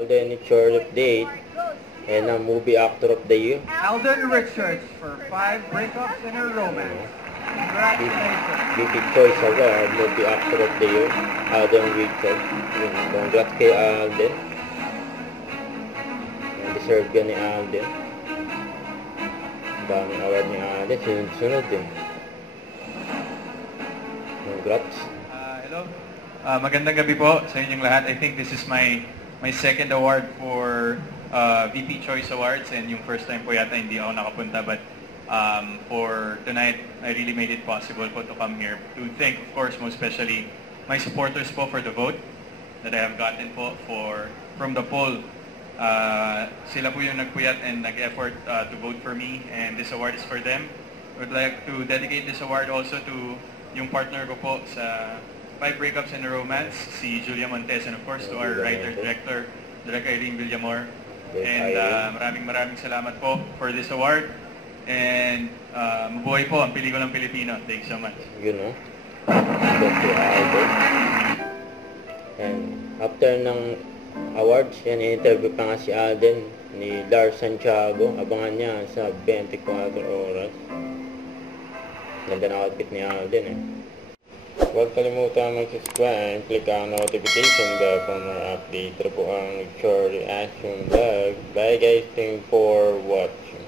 Alden Richards update and a movie actor of the year. Alden Richards for 5 breakups in a romance. Congratulations. BP Choice Award, movie actor of the year, Alden Richards. Yun, congrats kay Alden. Deserve ka ni Alden. Daming award ni Alden, sunod-sunod din. Congrats. Hello. Magandang gabi po sa inyong lahat. I think this is my second award for VP Choice Awards, and yung first time po yata hindi ako nakapunta, but for tonight I really made it possible po to come here to thank, of course, most especially my supporters po for the vote that I have gotten po from the poll. Sila po yung nagpuyat and nag-effort to vote for me, and this award is for them. I would like to dedicate this award also to yung partner ko po sa 5 Breakups in a Romance, si Julia Montes, and of course to our writer-director, Direk Irene Villamor. And maraming salamat po for this award. And mabuhay po ang pelikulang Pilipino. Thanks so much. You know, and after ng awards, yan, interview pa nga si Alden ni Lars Santiago. Abangan niya sa 24 oras. Ganda na outfit ni Alden eh. Huwag kalimutan mag-subscribe and click ang notification bell for more update. Ito po ang Short Reaction Vlog. Bye guys, thanks for watching.